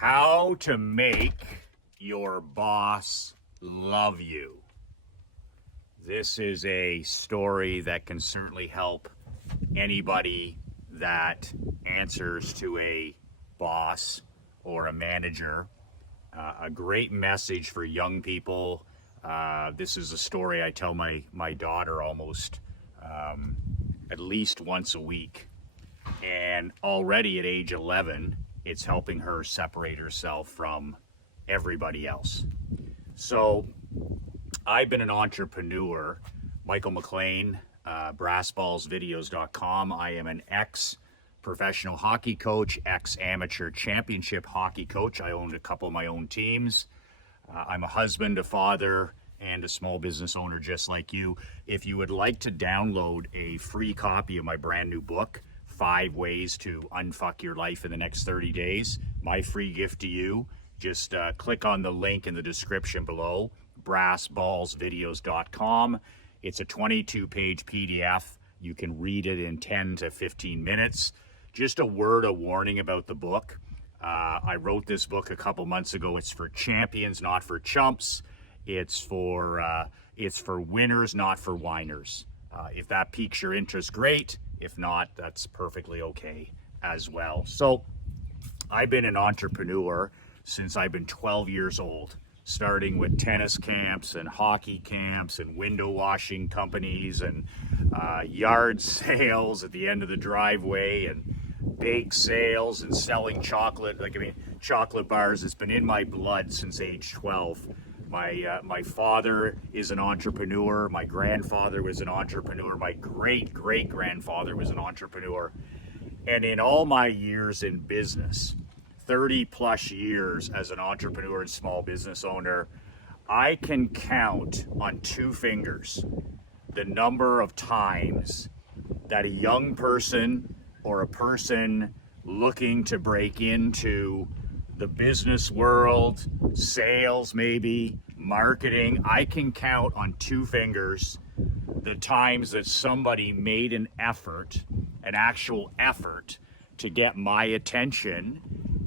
How to make your boss love you. This is a story that can certainly help anybody that answers to a boss or a manager. A great message for young people. This is a story I tell my daughter almost at least once a week. And already at age 11, it's helping her separate herself from everybody else. So I've been an entrepreneur. Michael McLean, brassballsvideos.com. I am an ex-professional hockey coach, ex-amateur championship hockey coach. I owned a couple of my own teams. I'm a husband, a father, and a small business owner just like you. If you would like to download a free copy of my brand new book, 5 Ways to Unfuck Your Life in the Next 30 Days, my free gift to you, just click on the link in the description below, brassballsvideos.com. It's a 22-page PDF. You can read it in 10 to 15 minutes. Just a word of warning about the book. I wrote this book a couple months ago. It's for champions, not for chumps. It's for winners, not for whiners. If that piques your interest, great. If not, that's perfectly okay as well. So I've been an entrepreneur since I've been 12 years old, starting with tennis camps and hockey camps and window washing companies and yard sales at the end of the driveway and bake sales and selling chocolate. Chocolate bars. It's been in my blood since age 12. My father is an entrepreneur. My grandfather was an entrepreneur. My great-great-grandfather was an entrepreneur. And in all my years in business, 30 plus years as an entrepreneur and small business owner, I can count on 2 fingers the number of times that a young person or a person looking to break into the business world, sales maybe, marketing, I can count on 2 fingers the times that somebody made an effort, an actual effort, to get my attention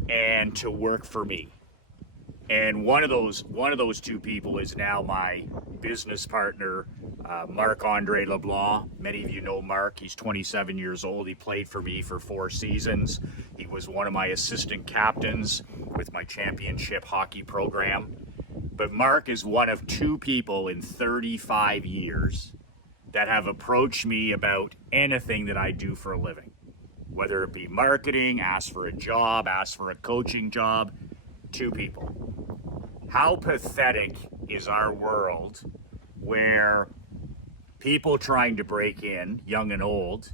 and to work for me. And one of those 2 people is now my business partner, Marc-Andre LeBlanc. Many of you know Marc. He's 27 years old. He played for me for 4 seasons. He was one of my assistant captains with my championship hockey program. But Marc is one of 2 people in 35 years that have approached me about anything that I do for a living. Whether it be marketing, ask for a job, ask for a coaching job, 2 people. How pathetic is our world where people trying to break in, young and old,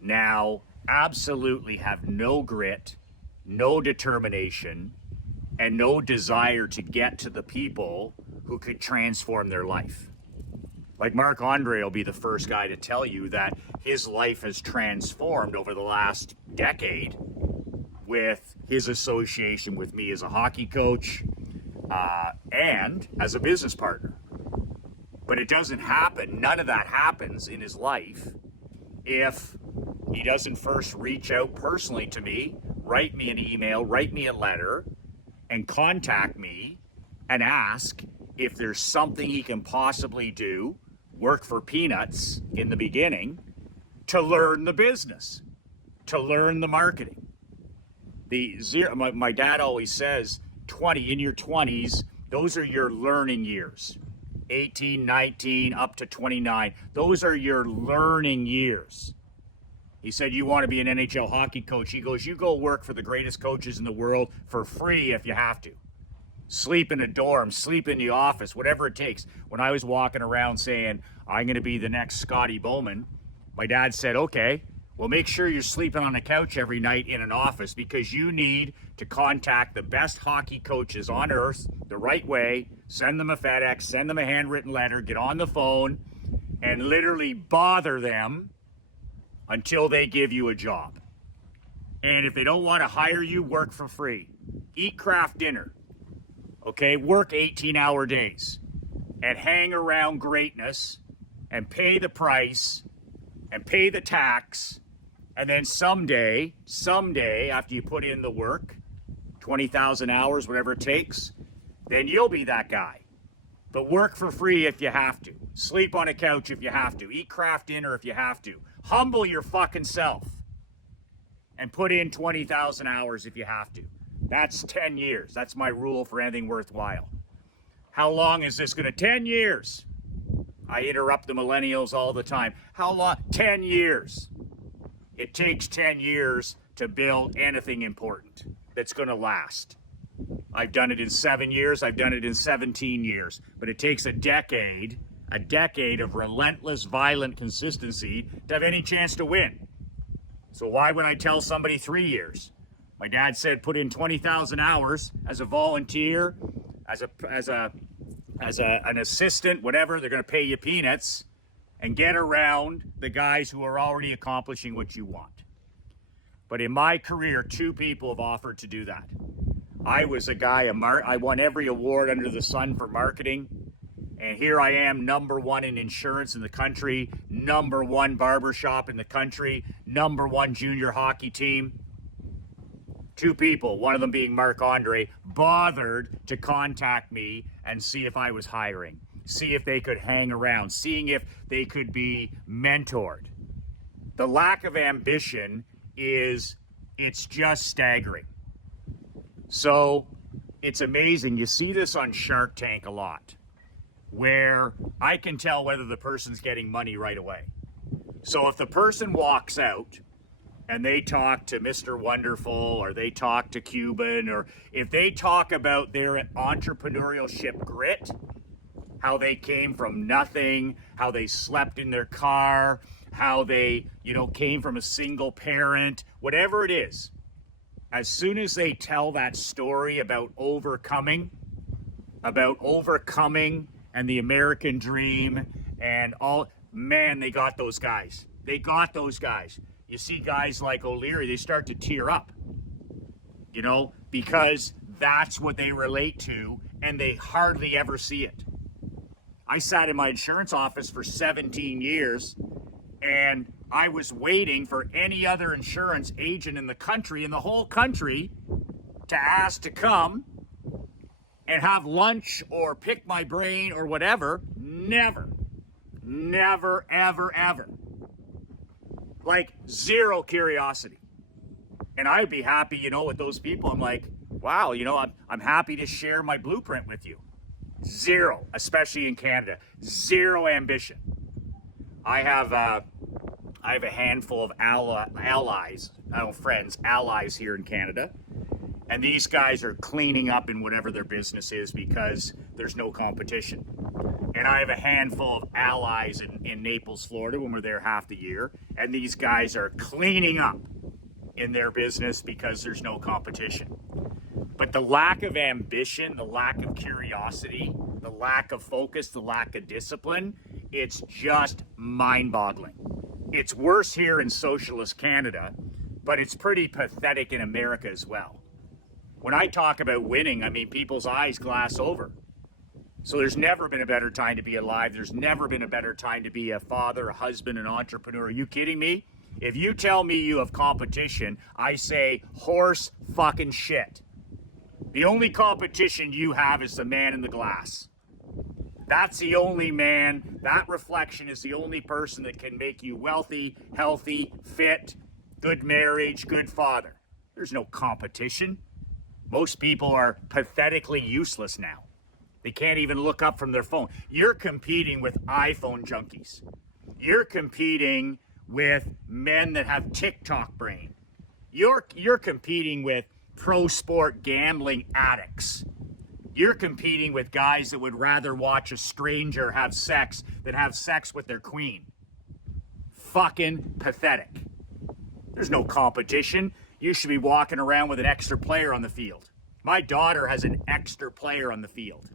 now absolutely have no grit, no determination, and no desire to get to the people who could transform their life. Like Marc-Andre will be the first guy to tell you that his life has transformed over the last decade with his association with me as a hockey coach and as a business partner. But it doesn't happen, none of that happens in his life if he doesn't first reach out personally to me, write me an email, write me a letter, and contact me and ask if there's something he can possibly do, work for peanuts in the beginning, to learn the business, to learn the marketing. My dad always says, in your 20s, those are your learning years. 18, 19, up to 29, those are your learning years. He said, you want to be an NHL hockey coach. He goes, you go work for the greatest coaches in the world for free if you have to. Sleep in a dorm, sleep in the office, whatever it takes. When I was walking around saying, I'm going to be the next Scotty Bowman, my dad said, okay, well, make sure you're sleeping on a couch every night in an office because you need to contact the best hockey coaches on earth the right way, send them a FedEx, send them a handwritten letter, get on the phone, and literally bother them until they give you a job. And if they don't want to hire you, work for free. Eat craft dinner. Okay, work 18-hour days and hang around greatness and pay the price and pay the tax. And then someday, after you put in the work, 20,000 hours, whatever it takes, then you'll be that guy. But work for free if you have to. Sleep on a couch if you have to. Eat craft dinner if you have to. Humble your fucking self. And put in 20,000 hours if you have to. That's 10 years. That's my rule for anything worthwhile. How long is this going to? 10 years. I interrupt the millennials all the time. How long? 10 years. It takes 10 years to build anything important that's going to last. I've done it in 7 years. I've done it in 17 years. But it takes a decade of relentless, violent consistency to have any chance to win. So why would I tell somebody 3 years? My dad said put in 20,000 hours as a volunteer, as an assistant, whatever. They're going to pay you peanuts, and get around the guys who are already accomplishing what you want. But in my career, 2 people have offered to do that. I was a guy, I won every award under the sun for marketing. And here I am, #1 in insurance in the country, #1 barbershop in the country, #1 junior hockey team. 2 people, one of them being Marc-Andre, bothered to contact me and see if I was hiring, see if they could hang around, seeing if they could be mentored. The lack of ambition it's just staggering. So it's amazing. You see this on Shark Tank a lot, where I can tell whether the person's getting money right away. So if the person walks out and they talk to Mr. Wonderful, or they talk to Cuban, or if they talk about their entrepreneurship grit, how they came from nothing, how they slept in their car, how they, came from a single parent, whatever it is, as soon as they tell that story about overcoming and the American dream and all, man, they got those guys. You see guys like O'Leary, they start to tear up, because that's what they relate to, and they hardly ever see it. I sat in my insurance office for 17 years, and I was waiting for any other insurance agent in the whole country, to ask to come and have lunch or pick my brain or whatever. Never, ever, ever. Like, zero curiosity. And I'd be happy, with those people. I'm like, wow, I'm happy to share my blueprint with you. Zero, especially in Canada. Zero ambition. I have a handful of allies here in Canada. And these guys are cleaning up in whatever their business is because there's no competition. And I have a handful of allies in Naples, Florida, when we're there half the year. And these guys are cleaning up in their business because there's no competition. But the lack of ambition, the lack of curiosity, the lack of focus, the lack of discipline, it's just mind-boggling. It's worse here in socialist Canada, but it's pretty pathetic in America as well. When I talk about winning, people's eyes glass over. So there's never been a better time to be alive. There's never been a better time to be a father, a husband, an entrepreneur. Are you kidding me? If you tell me you have competition, I say horse fucking shit. The only competition you have is the man in the glass. That's the only man, that reflection is the only person that can make you wealthy, healthy, fit, good marriage, good father. There's no competition. Most people are pathetically useless now. They can't even look up from their phone. You're competing with iPhone junkies. You're competing with men that have TikTok brain. You're competing with pro sport gambling addicts. You're competing with guys that would rather watch a stranger have sex than have sex with their queen. Fucking pathetic. There's no competition. You should be walking around with an extra player on the field. My daughter has an extra player on the field.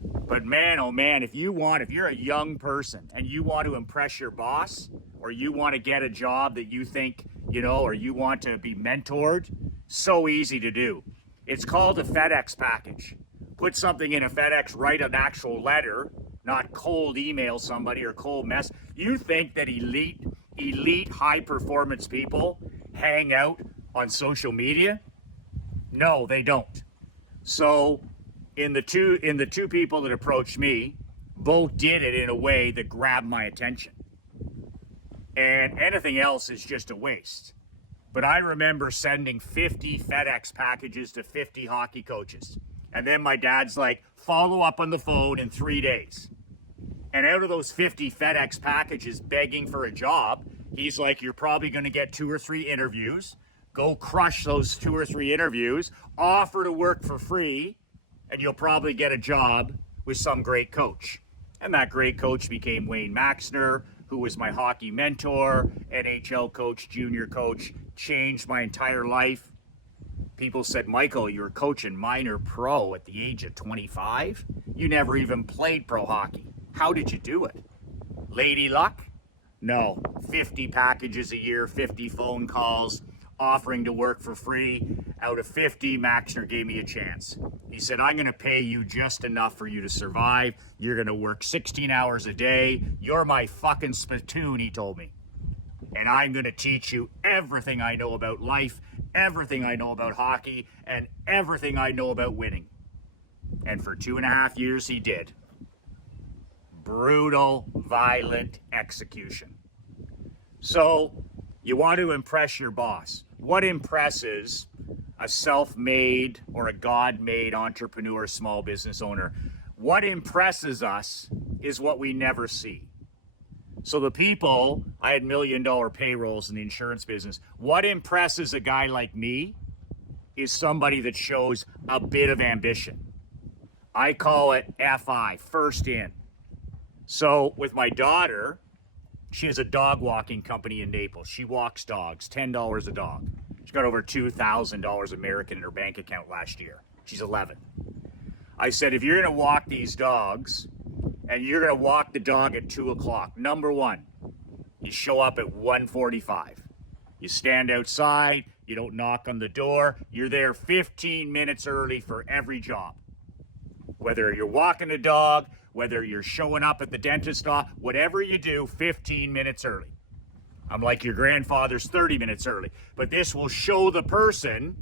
But man, oh man, if you're a young person and you want to impress your boss, or you want to get a job that you think, or you want to be mentored, so easy to do. It's called a FedEx package. Put something in a FedEx, write an actual letter, not cold email somebody or cold mess. You think that elite high performance people hang out on social media? No, they don't. So in the two people that approached me, both did it in a way that grabbed my attention. And anything else is just a waste. But I remember sending 50 FedEx packages to 50 hockey coaches. And then my dad's like, follow up on the phone in 3 days. And out of those 50 FedEx packages begging for a job, he's like, you're probably going to get 2 or 3 interviews. Go crush those 2 or 3 interviews, offer to work for free, and you'll probably get a job with some great coach. And that great coach became Wayne Maxner, who was my hockey mentor, NHL coach, junior coach, changed my entire life. People said, Michael, you were coaching minor pro at the age of 25? You never even played pro hockey. How did you do it? Lady luck? No. 50 packages a year, 50 phone calls, offering to work for free. Out of 50, Maxner gave me a chance. He said, I'm going to pay you just enough for you to survive. You're going to work 16 hours a day. You're my fucking spittoon, he told me. And I'm going to teach you everything I know about life, everything I know about hockey, and everything I know about winning. And for 2.5 years, he did. Brutal, violent execution. So, you want to impress your boss. What impresses a self-made or a God-made entrepreneur, small business owner? What impresses us is what we never see. So the people, I had $1 million payrolls in the insurance business. What impresses a guy like me is somebody that shows a bit of ambition. I call it FI, first in. So with my daughter, she has a dog walking company in Naples. She walks dogs, $10 a dog. She got over $2,000 American in her bank account last year. She's 11. I said, if you're going to walk these dogs, and you're going to walk the dog at 2 o'clock, number one, you show up at 1:45. You stand outside, you don't knock on the door, you're there 15 minutes early for every job. Whether you're walking a dog, whether you're showing up at the dentist office, whatever you do, 15 minutes early. I'm like your grandfather's 30 minutes early. But this will show the person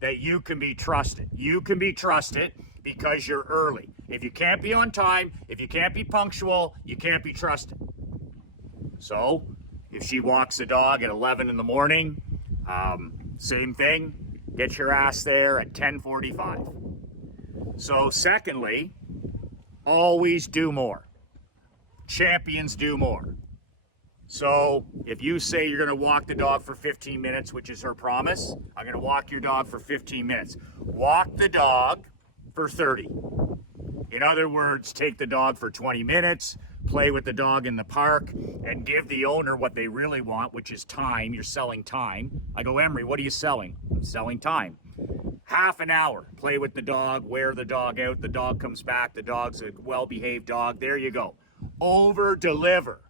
that you can be trusted. You can be trusted because you're early. If you can't be on time, if you can't be punctual, you can't be trusted. So, if she walks the dog at 11 in the morning, same thing, get your ass there at 10:45. So, secondly, always do more. Champions do more. So if you say you're going to walk the dog for 15 minutes, which is her promise, I'm going to walk your dog for 15 minutes. Walk the dog for 30. In other words, take the dog for 20 minutes, play with the dog in the park, and give the owner what they really want, which is time. You're selling time. I go, Emery, what are you selling? I'm selling time. Half an hour, play with the dog, wear the dog out, the dog comes back, the dog's a well-behaved dog. There you go. Over-deliver.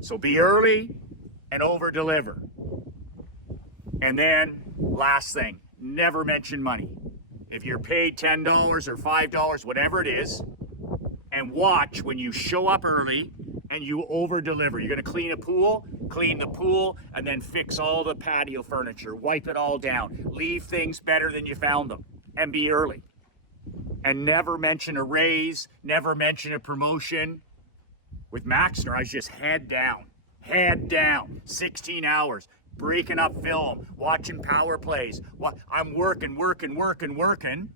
So be early and over-deliver. And then, last thing, never mention money. If you're paid $10 or $5, whatever it is, and watch when you show up early and you over-deliver. You're going to clean a pool, clean the pool, and then fix all the patio furniture, wipe it all down, leave things better than you found them, and be early. And never mention a raise, never mention a promotion. With Maxner, I was just head down, 16 hours, breaking up film, watching power plays. I'm working.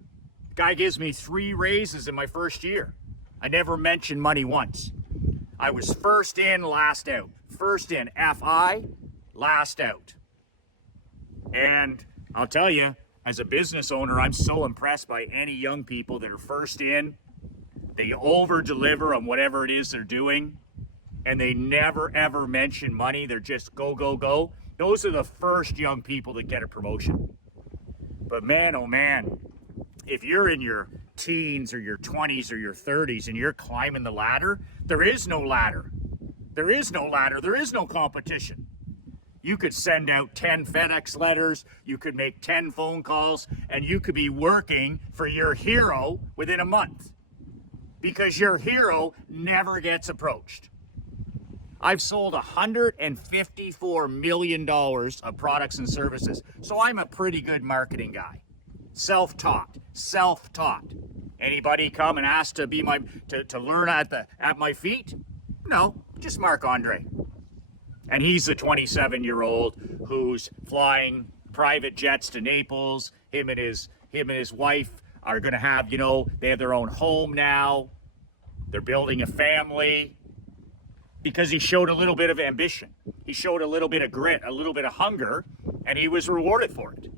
Guy gives me 3 raises in my first year. I never mentioned money once. I was first in, last out. First in, FI, last out. And I'll tell you, as a business owner, I'm so impressed by any young people that are first in. They over-deliver on whatever it is they're doing, and they never, ever mention money. They're just go, go, go. Those are the first young people that get a promotion. But man, oh man, if you're in your teens or your 20s or your 30s and you're climbing the ladder, there is no ladder. There is no ladder. There is no competition. You could send out 10 FedEx letters, you could make 10 phone calls, and you could be working for your hero within a month. Because your hero never gets approached. I've sold $154 million of products and services, so I'm a pretty good marketing guy. Self-taught. Self-taught. Anybody come and ask to be to learn at my feet? No, just Marc-Andre. And he's the 27-year-old who's flying private jets to Naples. Him and his wife are going to have, they have their own home now. They're building a family because he showed a little bit of ambition. He showed a little bit of grit, a little bit of hunger, and he was rewarded for it.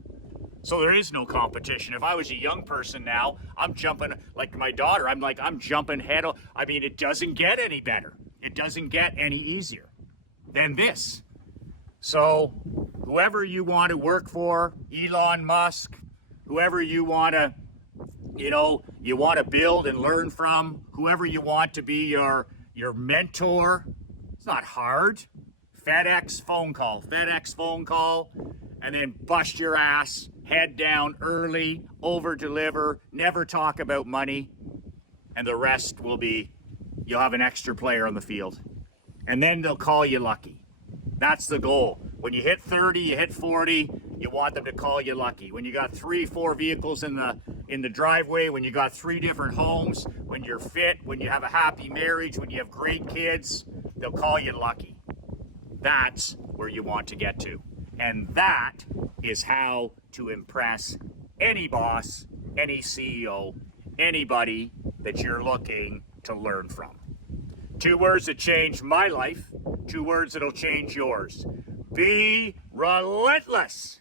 So there is no competition. If I was a young person now, I'm jumping, like my daughter, I'm jumping head. It doesn't get any better. It doesn't get any easier than this. So whoever you want to work for, Elon Musk, whoever you want to, you want to build and learn from, whoever you want to be your mentor, it's not hard. FedEx phone call, and then bust your ass, head down early, over deliver, never talk about money, and the rest will be, you'll have an extra player on the field. And then they'll call you lucky. That's the goal. When you hit 30, you hit 40, you want them to call you lucky. When you got 3-4 vehicles in the driveway, when you got 3 different homes, when you're fit, when you have a happy marriage, when you have great kids, they'll call you lucky. That's where you want to get to. And that is how to impress any boss, any CEO, anybody that you're looking to learn from. 2 words that changed my life, 2 words that'll change yours. Be relentless.